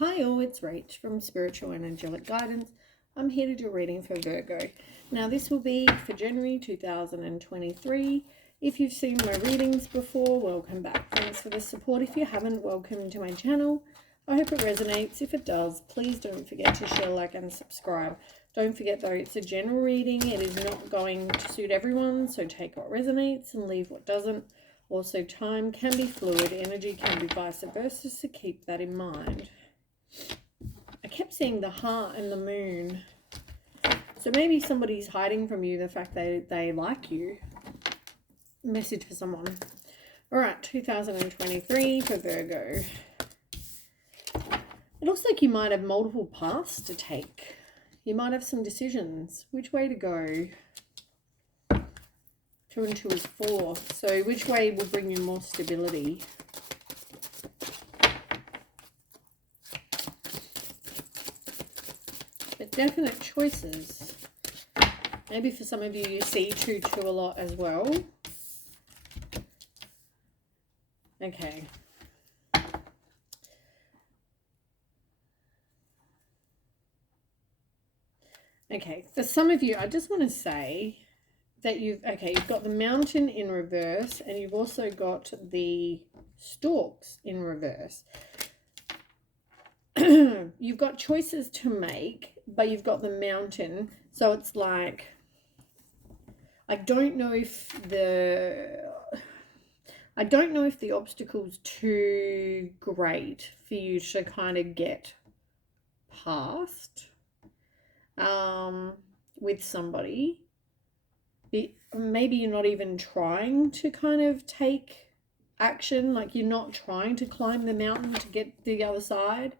Hi all, it's Rach from Spiritual and Angelic Guidance. I'm here to do a reading for Virgo. Now this will be for January 2023. If you've seen my readings before, welcome back. Thanks for the support. If you haven't, welcome to my channel. I hope it resonates. If it does, please don't forget to share, like and subscribe. Don't forget though, it's a general reading. It is not going to suit everyone, so take what resonates and leave what doesn't. Also, time can be fluid, energy can be vice versa, so keep that in mind. I kept seeing the heart and the moon. So maybe somebody's hiding from you the fact that they like you. Message for someone. Alright, 2023 for Virgo. It looks like you might have multiple paths to take. You might have some decisions. Which way to go? 2 and 2 is 4. So which way will bring you more stability? But definite choices. Maybe for some of you, you see 2-2 a lot as well. Okay. Okay, for some of you, I just want to say that you've got the mountain in reverse and you've also got the storks in reverse. You've got choices to make, but you've got the mountain. So it's like, I don't know if the obstacle's too great for you to kind of get past with somebody. Maybe you're not even trying to kind of take action, like you're not trying to climb the mountain to get to the other side.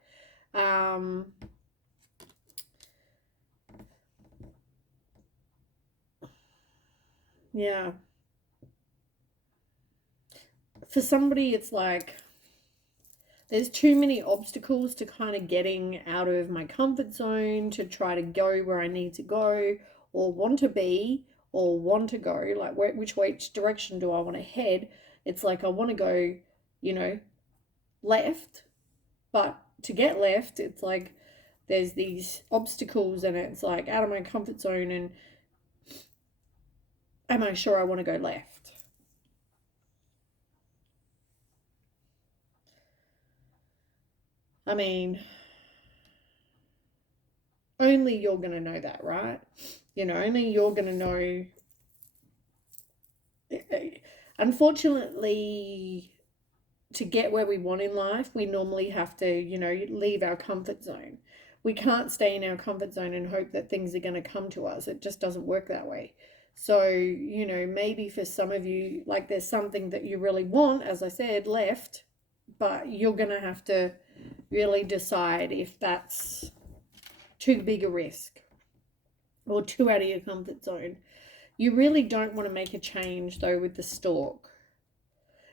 Yeah. For somebody, it's like there's too many obstacles to kind of getting out of my comfort zone to try to go where I need to go or want to be or want to go. Like, which direction do I want to head? It's like I want to go, left, but to get left, it's like there's these obstacles and it's like out of my comfort zone, and am I sure I want to go left? I mean, only you're going to know that, right? Only you're going to know. Unfortunately, to get where we want in life, we normally have to, leave our comfort zone. We can't stay in our comfort zone and hope that things are going to come to us. It just doesn't work that way. So, maybe for some of you, like there's something that you really want, as I said, left, but you're going to have to really decide if that's too big a risk or too out of your comfort zone. You really don't want to make a change though with the stork.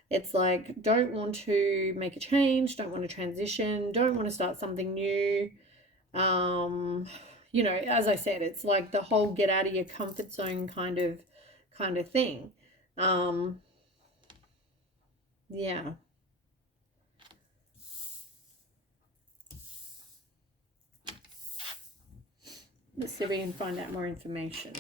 It's like, don't want to make a change, don't want to transition, don't want to start something new. As I said, it's like the whole get out of your comfort zone kind of thing. Yeah. Let's see if we can find out more information.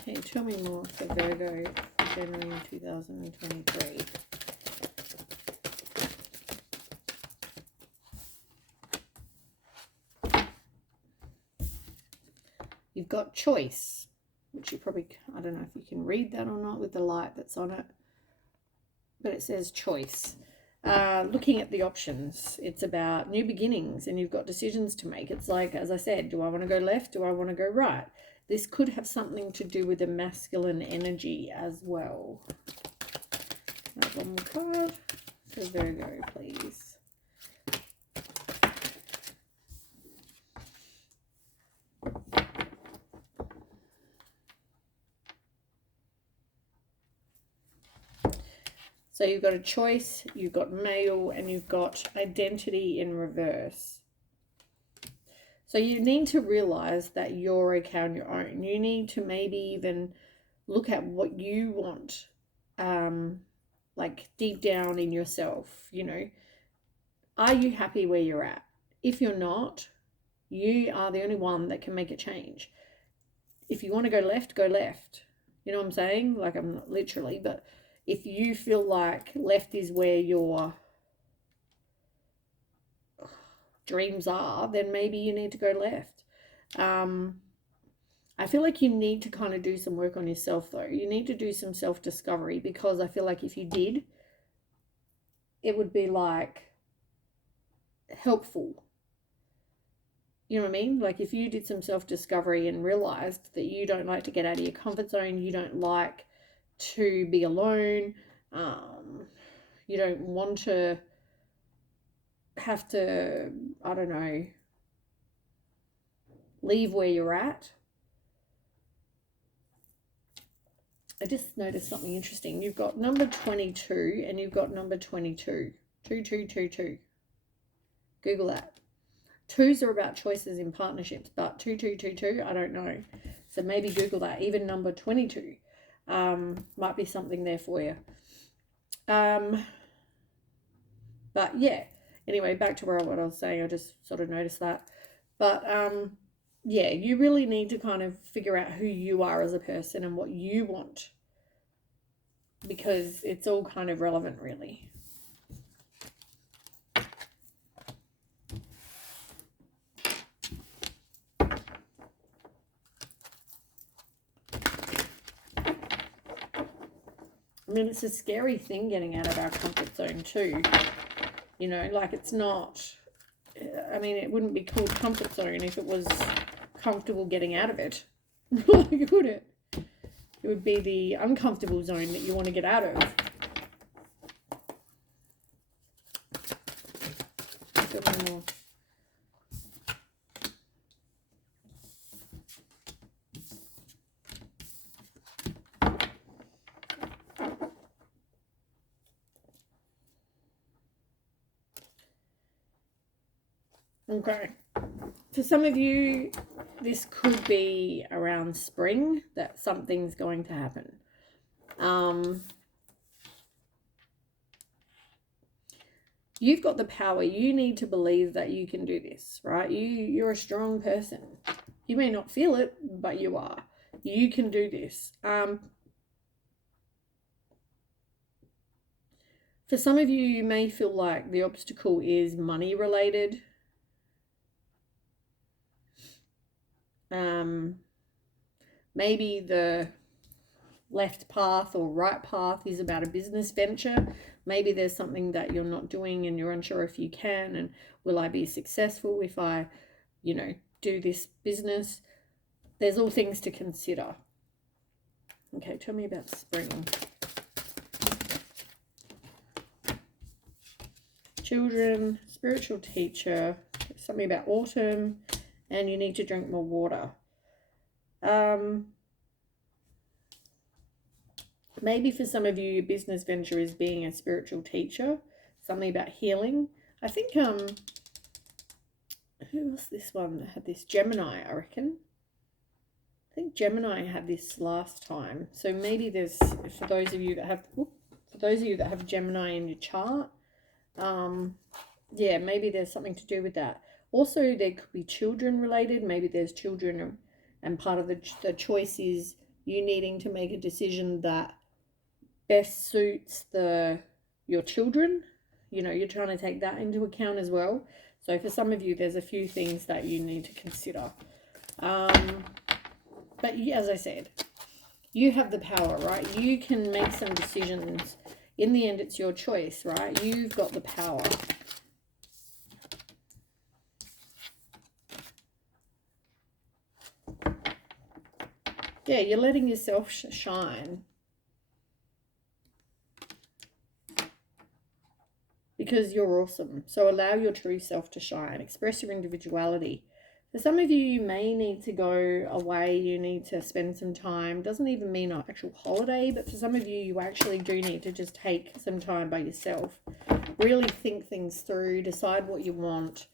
Okay, tell me more for Virgo for January 2023. You've got choice, which you probably, I don't know if you can read that or not with the light that's on it, but it says choice. Looking at the options, it's about new beginnings and you've got decisions to make. It's like, as I said, do I want to go left? Do I want to go right? This could have something to do with the masculine energy as well. One more card for Virgo, please. So you've got a choice, you've got male, and you've got identity in reverse. So you need to realize that you're okay on your own. You need to maybe even look at what you want, like deep down in yourself, you know. Are you happy where you're at? If you're not, you are the only one that can make a change. If you want to go left, go left. You know what I'm saying? Like, I'm not literally, but if you feel like left is where your dreams are, then maybe you need to go left. I feel like you need to kind of do some work on yourself, though. You need to do some self-discovery, because I feel like if you did, it would be like helpful. You know what I mean? Like, if you did some self-discovery and realized that you don't like to get out of your comfort zone, you don't like to be alone, you don't want to have to, I don't know, leave where you're at. I just noticed something interesting. You've got number 22 and you've got number 22. 2222. Google that. Twos are about choices in partnerships, but 2222, I don't know. So maybe Google that. Even number 22 might be something there for you. But yeah, anyway, back to what I was saying. I just sort of noticed that. But yeah, you really need to kind of figure out who you are as a person and what you want, because it's all kind of relevant, really. I mean, it's a scary thing getting out of our comfort zone too. You know, like, it's not, I mean, it wouldn't be called comfort zone if it was comfortable getting out of it. Would it? It would be the uncomfortable zone that you want to get out of. More. Okay. For some of you, this could be around spring that something's going to happen. You've got the power. You need to believe that you can do this, right? You're a strong person. You may not feel it, but you are. You can do this. For some of you, you may feel like the obstacle is money related. Maybe the left path or right path is about a business venture. Maybe there's something that you're not doing and you're unsure if you can, and will I be successful if I, you know, do this business? There's all things to consider. Okay, tell me about spring. Children, spiritual teacher, something about autumn, and you need to drink more water. Maybe for some of you, your business venture is being a spiritual teacher, something about healing. I think, who was this one that had this? Gemini, I reckon. I think Gemini had this last time. So maybe there's, for those of you that have Gemini in your chart, yeah, maybe there's something to do with that. Also, there could be children related. Maybe there's children, and part of the choice is you needing to make a decision that best suits your children. You know, you're trying to take that into account as well. So for some of you, there's a few things that you need to consider. But as I said, you have the power, right? You can make some decisions. In the end, it's your choice, right? You've got the power. Yeah, you're letting yourself shine. Because you're awesome. So allow your true self to shine. Express your individuality. For some of you, you may need to go away. You need to spend some time. Doesn't even mean an actual holiday, but for some of you, you actually do need to just take some time by yourself. Really think things through, decide what you want,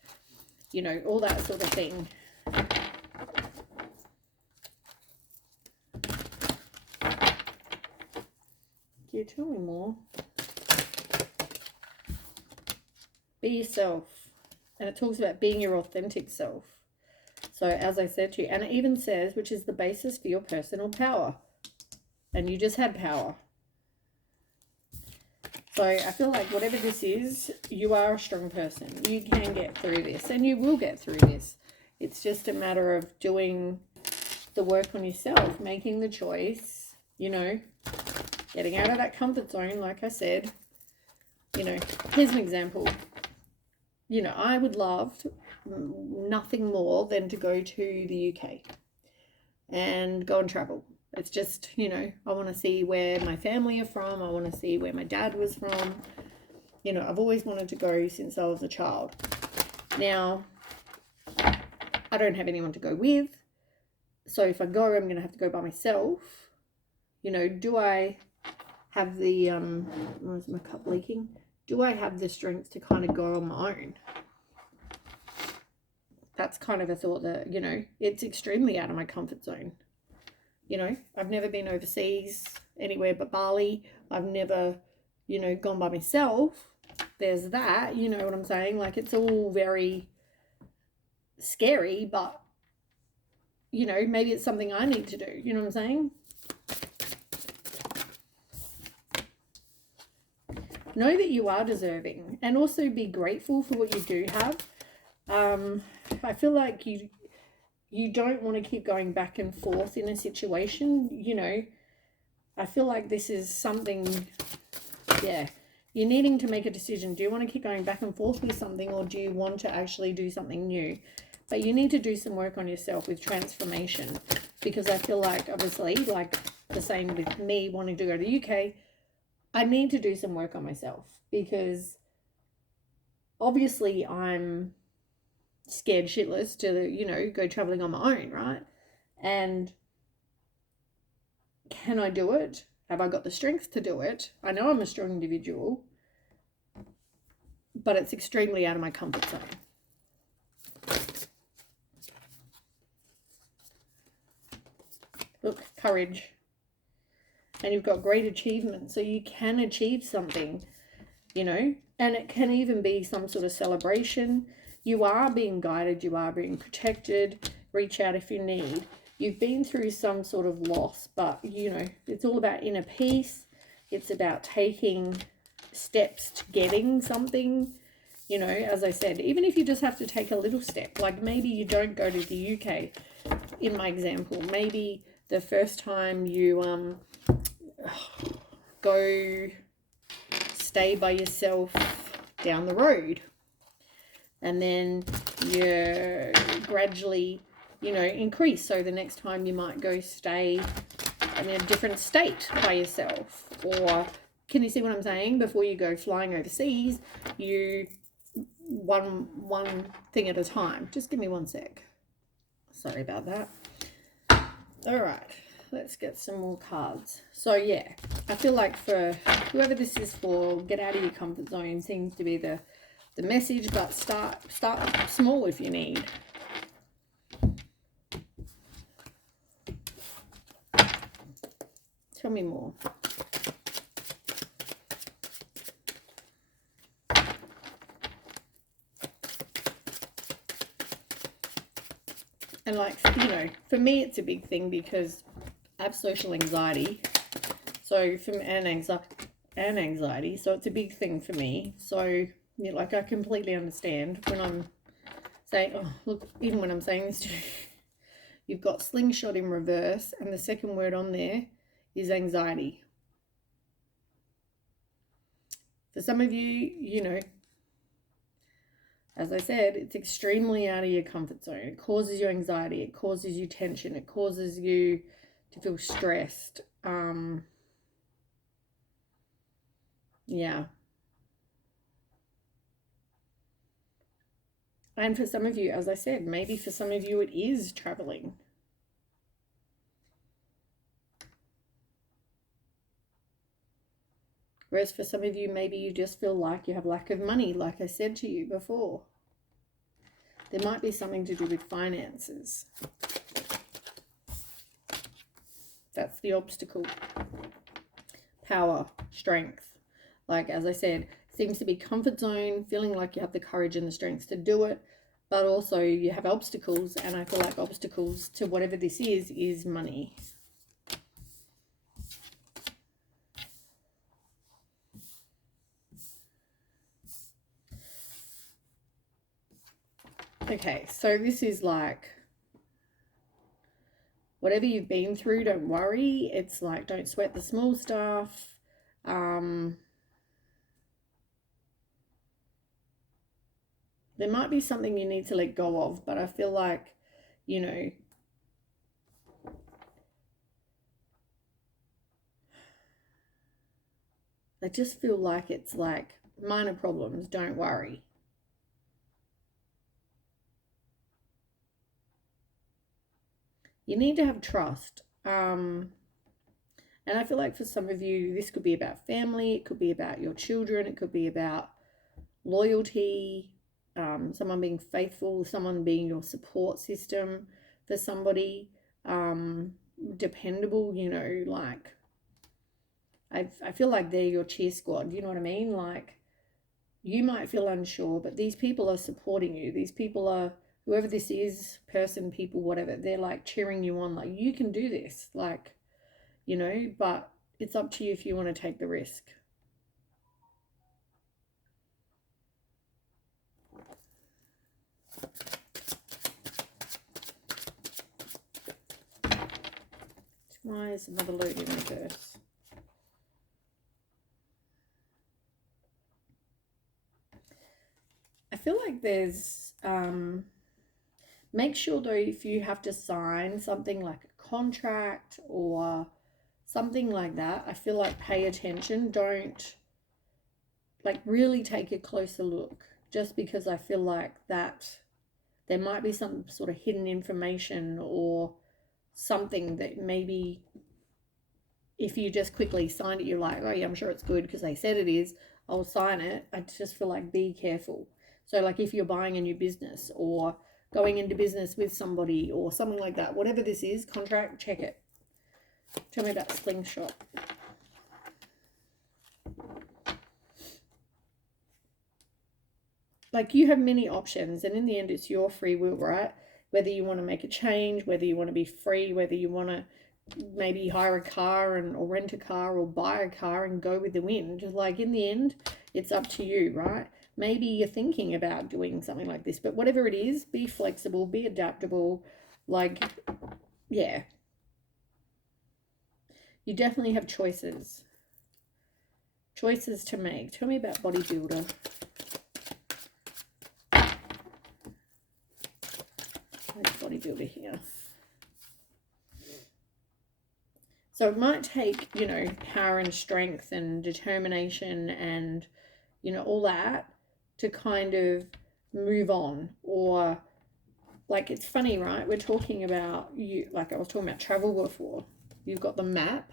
you know, all that sort of thing. Can you tell me more? Be yourself. And it talks about being your authentic self. So as I said to you, and it even says, which is the basis for your personal power. And you just had power. So I feel like whatever this is, you are a strong person. You can get through this, and you will get through this. It's just a matter of doing the work on yourself, making the choice, you know, getting out of that comfort zone, like I said. You know, here's an example. You know, I would love nothing more than to go to the UK and go and travel. It's just, you know, I want to see where my family are from. I want to see where my dad was from. You know, I've always wanted to go since I was a child. Now, I don't have anyone to go with. So if I go, I'm going to have to go by myself. You know, do I have the, where's my cup leaking? Do I have the strength to kind of go on my own? That's kind of a thought that, you know, it's extremely out of my comfort zone. You know, I've never been overseas anywhere but Bali. I've never, you know, gone by myself. There's that, you know what I'm saying? Like, it's all very scary, but, you know, maybe it's something I need to do. You know what I'm saying? Know that you are deserving, and also be grateful for what you do have. I feel like you don't want to keep going back and forth in a situation. You know, I feel like this is something, yeah, you're needing to make a decision. Do you want to keep going back and forth with something, or do you want to actually do something new? But you need to do some work on yourself with transformation, because I feel like, obviously, like the same with me wanting to go to the UK, I need to do some work on myself, because obviously I'm scared shitless to, you know, go traveling on my own, right? And can I do it? Have I got the strength to do it? I know I'm a strong individual, but it's extremely out of my comfort zone. Look, courage. And you've got great achievement, so you can achieve something, you know, and it can even be some sort of celebration. You are being guided, you are being protected. Reach out if you need. You've been through some sort of loss, but, you know, it's all about inner peace. It's about taking steps to getting something, you know, as I said, even if you just have to take a little step, like maybe you don't go to the UK, in my example, maybe the first time you go stay by yourself down the road, and then you gradually, you know, increase. So the next time you might go stay in a different state by yourself. Or, can you see what I'm saying? Before you go flying overseas, you one thing at a time. Just give me one sec. Sorry about that. All right, let's get some more cards. So yeah, I feel like for whoever this is for, get out of your comfort zone seems to be the message, but start small if you need. Tell me more. And like, you know, for me it's a big thing because I have social anxiety. So and anxiety. So it's a big thing for me. So, you know, like, I completely understand when I'm saying, oh, look, even when I'm saying this to you, you've got slingshot in reverse, and the second word on there is anxiety. For some of you, you know, as I said, it's extremely out of your comfort zone. It causes you anxiety. It causes you tension. It causes you to feel stressed. Yeah. And for some of you, as I said, maybe for some of you it is traveling. Whereas for some of you, maybe you just feel like you have lack of money, like I said to you before. There might be something to do with finances. That's the obstacle. Power, strength. Like, as I said, seems to be comfort zone, feeling like you have the courage and the strength to do it, but also you have obstacles, and I feel like obstacles to whatever this is money. Okay, so this is like, whatever you've been through, don't worry. It's like, don't sweat the small stuff. There might be something you need to let go of, but I feel like, you know, I just feel like it's like minor problems, don't worry. You need to have trust. And I feel like for some of you, this could be about family, it could be about your children, it could be about loyalty, someone being faithful, someone being your support system for somebody, dependable, you know, like, I feel like they're your cheer squad, you know what I mean? Like, you might feel unsure, but these people are supporting you. These people are, whoever this is, person, people, whatever, they're like cheering you on, like, you can do this, like, you know, but it's up to you if you want to take the risk. Why is another load in reverse? I feel like there's, make sure though, if you have to sign something like a contract or something like that, I feel like pay attention. Don't, like, really take a closer look, just because I feel like that there might be some sort of hidden information or something that maybe if you just quickly signed it, you're like, oh yeah, I'm sure it's good because they said it is, I'll sign it. I just feel like be careful. So like if you're buying a new business or going into business with somebody or something like that, whatever this is, contract, check it. Tell me about Slingshot. Like, you have many options, and in the end it's your free will, right? Whether you want to make a change, whether you want to be free, whether you want to maybe hire a car or rent a car or buy a car and go with the wind. Like, in the end, it's up to you, right? Maybe you're thinking about doing something like this, but whatever it is, be flexible, be adaptable. Like, yeah, you definitely have choices to make. Tell me about bodybuilder. Where's bodybuilder here? So it might take, you know, power and strength and determination and, you know, all that to kind of move on. Or, like, it's funny, right? We're talking about, you, like I was talking about travel before. You've got the map,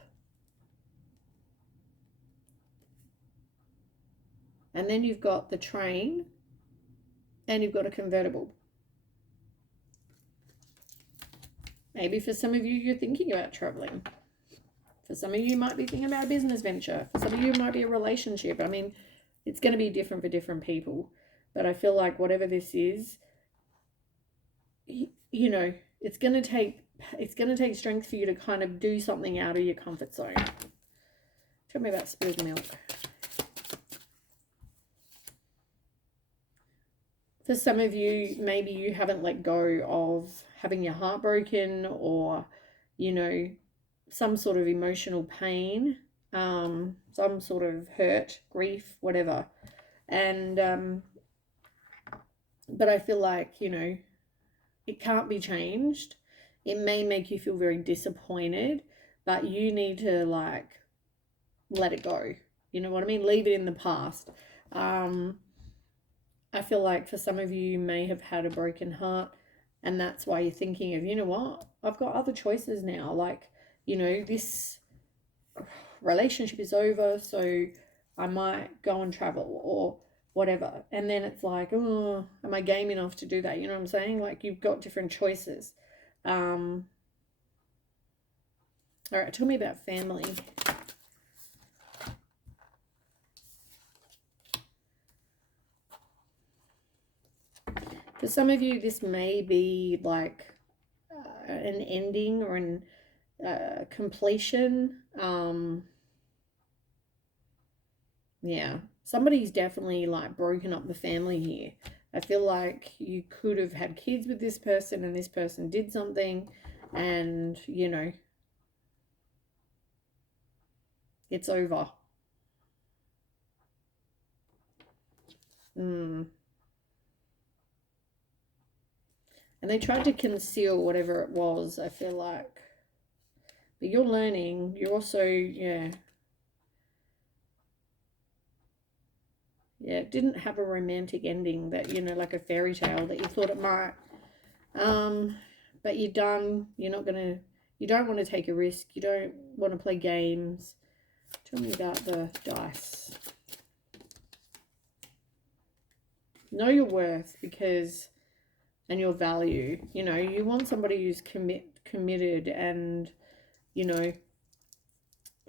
and then you've got the train, and you've got a convertible. Maybe for some of you, you're thinking about traveling. For some of you, might be thinking about a business venture. For some of you, it might be a relationship. I mean, it's going to be different for different people. But I feel like whatever this is, you know, it's going to take strength for you to kind of do something out of your comfort zone. Tell me about spilled milk. For some of you, maybe you haven't let go of having your heart broken, or, you know, some sort of emotional pain, some sort of hurt, grief, whatever. And but I feel like, you know, it can't be changed. It may make you feel very disappointed, but you need to, like, let it go. You know what I mean? Leave it in the past. I feel like for some of you may have had a broken heart, and that's why you're thinking of, you know what, I've got other choices now. Like, you know, this relationship is over, so I might go and travel or whatever. And then it's like, oh, am I game enough to do that? You know what I'm saying? Like, you've got different choices. All right, tell me about family. For some of you, this may be like an ending or an completion. Yeah, somebody's definitely like broken up the family here. I feel like you could have had kids with this person and this person did something, and you know, it's over. And they tried to conceal whatever it was, I feel like. But you're learning. You're also, yeah. Yeah, it didn't have a romantic ending that, you know, like a fairy tale that you thought it might. But you're done. You're not gonna, you don't want to take a risk. You don't want to play games. Tell me about the dice. Know your worth because, and your value. You know, you want somebody who's committed and, you know,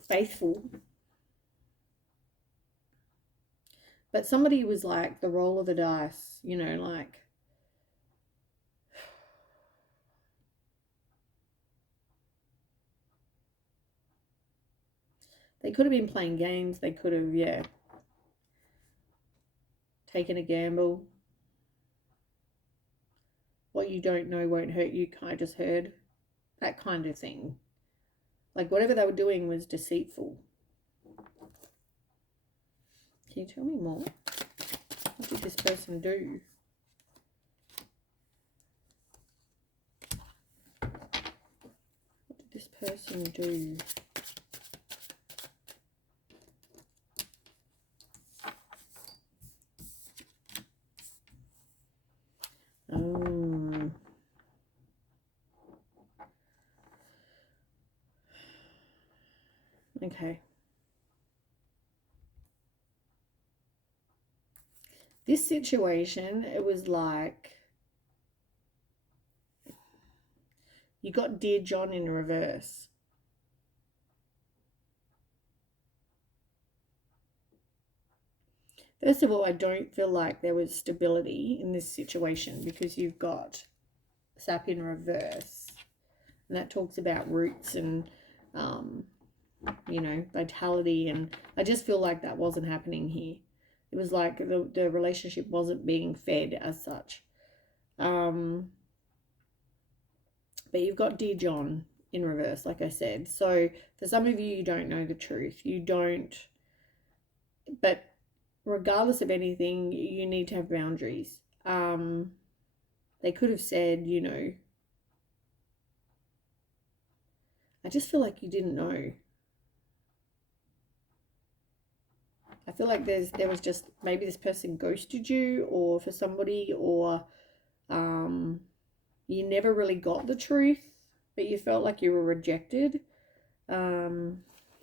faithful. But somebody was like the roll of the dice, you know, like they could have been playing games. They could have, yeah, taken a gamble. What you don't know won't hurt you, I just heard. That kind of thing. Like whatever they were doing was deceitful. Can you tell me more? What did this person do? What did this person do? Oh. Okay. This situation, it was like you got Dear John in reverse. First of all, I don't feel like there was stability in this situation because you've got Sap in reverse. And that talks about roots and, you know, vitality. And I just feel like that wasn't happening here. It was like the relationship wasn't being fed as such. But you've got Dear John in reverse, like I said. So for some of you, you don't know the truth. You don't. But regardless of anything, you need to have boundaries. They could have said, you know, I just feel like you didn't know. I feel like there was just maybe this person ghosted you, or for somebody, or you never really got the truth, but you felt like you were rejected. Can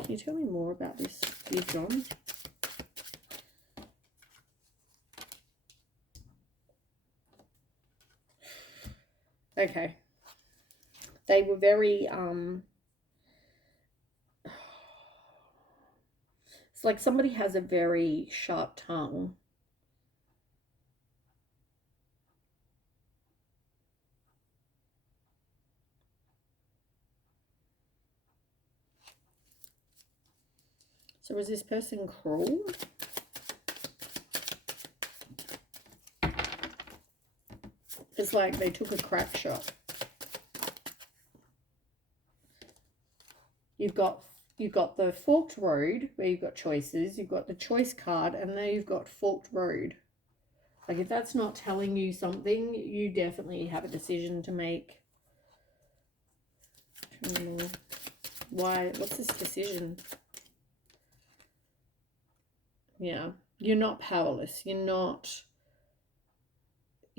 you tell me more about this, Dear John? Okay. They were very it's like somebody has a very sharp tongue. So was this person cruel? It's like they took a crack shot. You've got the forked road where you've got choices. You've got the choice card, and now you've got forked road. Like if that's not telling you something, you definitely have a decision to make. Why? What's this decision? Yeah, you're not powerless. You're not.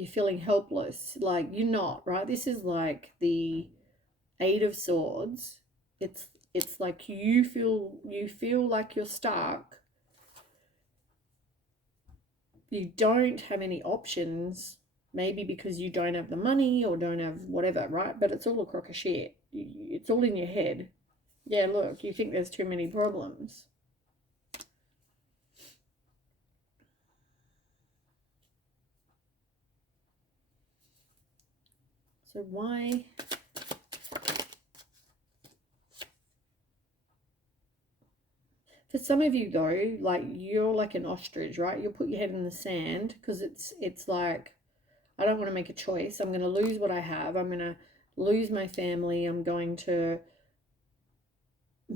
you're feeling helpless. Like, you're not, right? This is like the Eight of Swords. It's like you feel like you're stuck. You don't have any options, maybe because you don't have the money or don't have whatever, right? But it's all a crock of shit. It's all in your head. Yeah, look, you think there's too many problems. So why? For some of you though, like, you're like an ostrich, right? You'll put your head in the sand because it's like, I don't want to make a choice. I'm going to lose what I have. I'm going to lose my family. I'm going to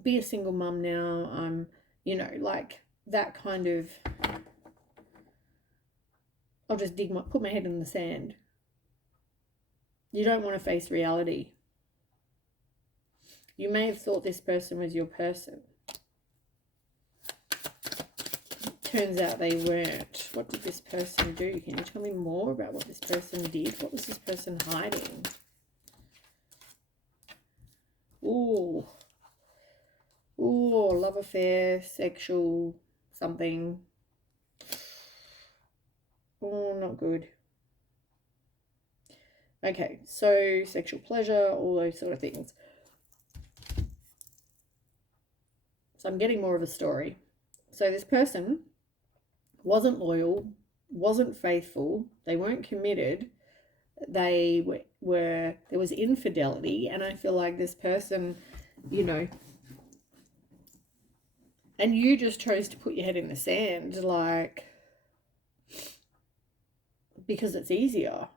be a single mum now. I'm, like that kind of, I'll just put my head in the sand. You don't want to face reality. You may have thought this person was your person. Turns out they weren't. What did this person do? Can you tell me more about what this person did? What was this person hiding? Ooh. Ooh, love affair, sexual something. Oh, not good. Okay, so sexual pleasure, all those sort of things. So I'm getting more of a story. So this person wasn't loyal, wasn't faithful, they weren't committed, they were there was infidelity, and I feel like this person, and you just chose to put your head in the sand, like, because it's easier.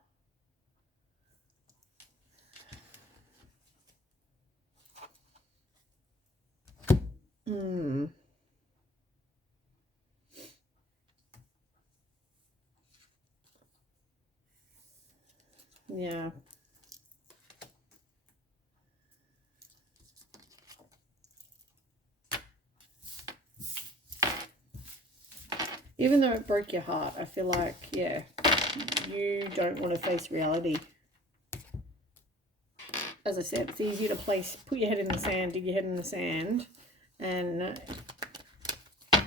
Yeah. Even though it broke your heart, I feel like, yeah, you don't want to face reality. As I said, it's easier to put your head in the sand, dig your head in the sand, and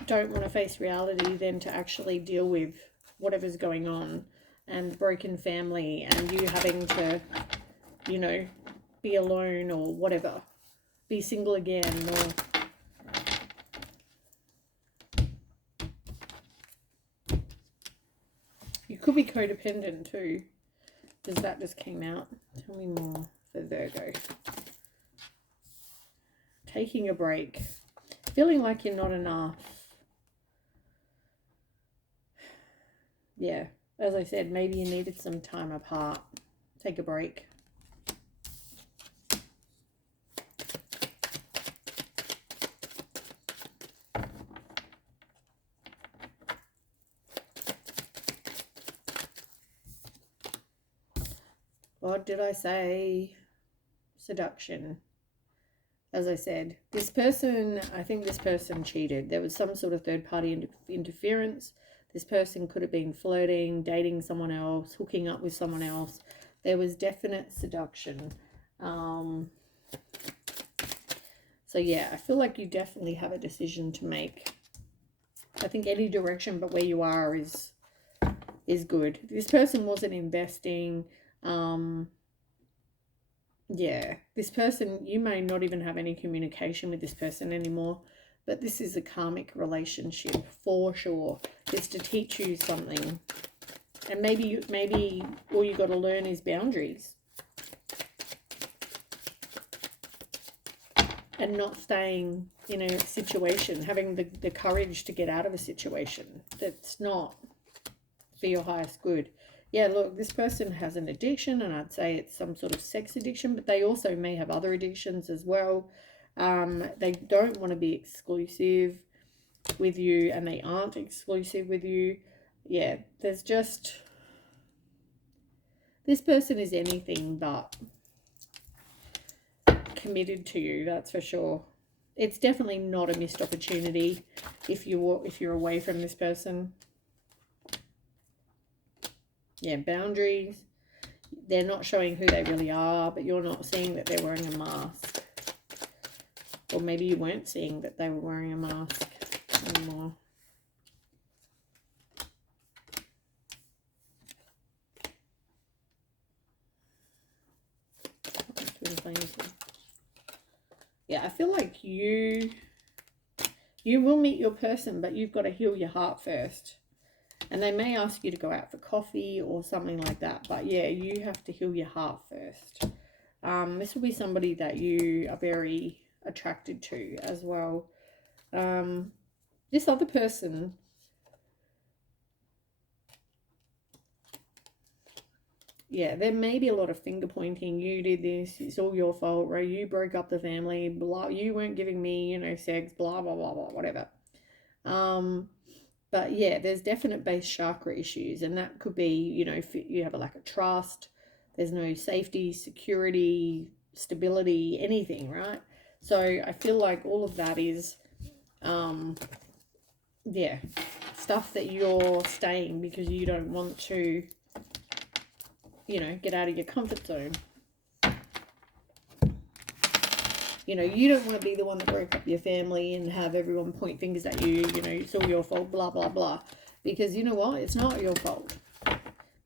don't want to face reality than to actually deal with whatever's going on, and broken family, and you having to, be alone or whatever, be single again, or you could be codependent too, because that just came out. Tell me more for Virgo. Taking a break, feeling like you're not enough. Yeah, as I said, maybe you needed some time apart. Take a break. What did I say? Seduction. As I said, I think this person cheated. There was some sort of third-party interference. This person could have been flirting, dating someone else, hooking up with someone else. There was definite seduction. So yeah, I feel like you definitely have a decision to make. I think any direction but where you are is good. This person wasn't investing. Yeah, this person, you may not even have any communication with this person anymore, but this is a karmic relationship for sure. It's to teach you something, and maybe all you got to learn is boundaries, and not staying in a situation, having the courage to get out of a situation that's not for your highest good. Yeah, look, this person has an addiction, and I'd say it's some sort of sex addiction, but they also may have other addictions as well. They don't want to be exclusive with you, and they aren't exclusive with you. Yeah, there's just, this person is anything but committed to you, that's for sure. It's definitely not a missed opportunity if you're away from this person. Yeah, boundaries. They're not showing who they really are, but you're not seeing that they're wearing a mask. Or maybe you weren't seeing that they were wearing a mask anymore. Yeah, I feel like you will meet your person, but you've got to heal your heart first. And they may ask you to go out for coffee or something like that. But yeah, you have to heal your heart first. This will be somebody that you are very attracted to as well. This other person, yeah, there may be a lot of finger pointing. You did this. It's all your fault, right? You broke up the family. Blah. You weren't giving me, sex. Blah blah blah blah. Whatever. But yeah, there's definite base chakra issues, and that could be, if you have a lack of trust. There's no safety, security, stability, anything, right? So I feel like all of that is, yeah, stuff that you're staying because you don't want to, get out of your comfort zone. You don't want to be the one that broke up your family and have everyone point fingers at you, it's all your fault, blah, blah, blah. Because you know what? It's not your fault.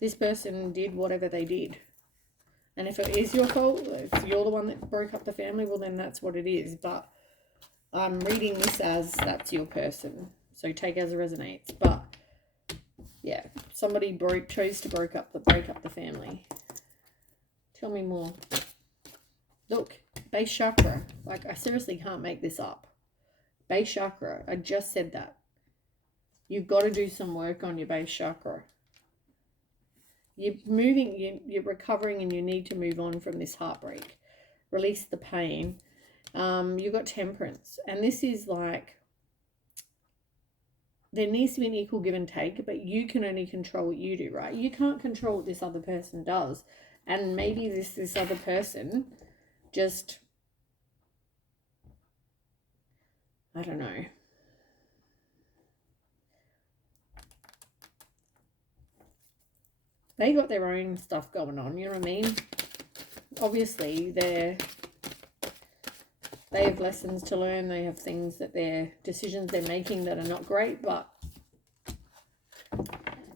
This person did whatever they did. And if it is your fault, if you're the one that broke up the family, well, then that's what it is. But I'm reading this as that's your person. So take as it resonates. But yeah, somebody chose to break up the family. Tell me more. Look, base chakra. Like, I seriously can't make this up. Base chakra. I just said that. You've got to do some work on your base chakra. You're moving, you're recovering, and you need to move on from this heartbreak. Release the pain. You've got temperance. And this is like, there needs to be an equal give and take, but you can only control what you do, right? You can't control what this other person does. And maybe this other person just, I don't know. They got their own stuff going on, you know what I mean? Obviously, they have lessons to learn. They have things that decisions they're making that are not great, but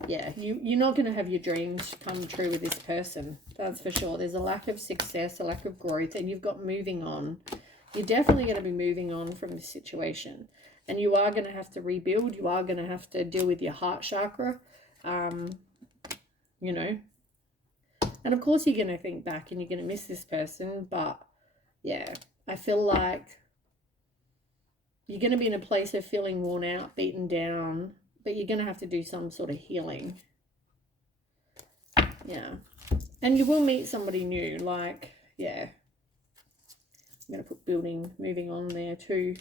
yeah, you're not going to have your dreams come true with this person. That's for sure. There's a lack of success, a lack of growth, and you've got moving on. You're definitely going to be moving on from this situation. And you are going to have to rebuild. You are going to have to deal with your heart chakra. And of course you're going to think back and you're going to miss this person. But yeah, I feel like you're going to be in a place of feeling worn out, beaten down, but you're going to have to do some sort of healing. Yeah. And you will meet somebody new. Like, yeah. I'm going to put moving on there too.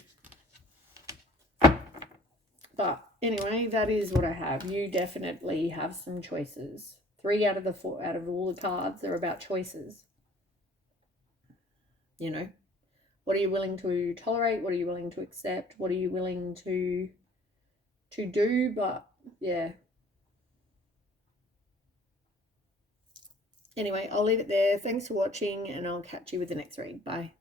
But anyway, that is what I have. You definitely have some choices. 3 out of the 4, out of all the cards, are about choices. What are you willing to tolerate? What are you willing to accept? What are you willing to do? But yeah. Anyway, I'll leave it there. Thanks for watching, and I'll catch you with the next read. Bye.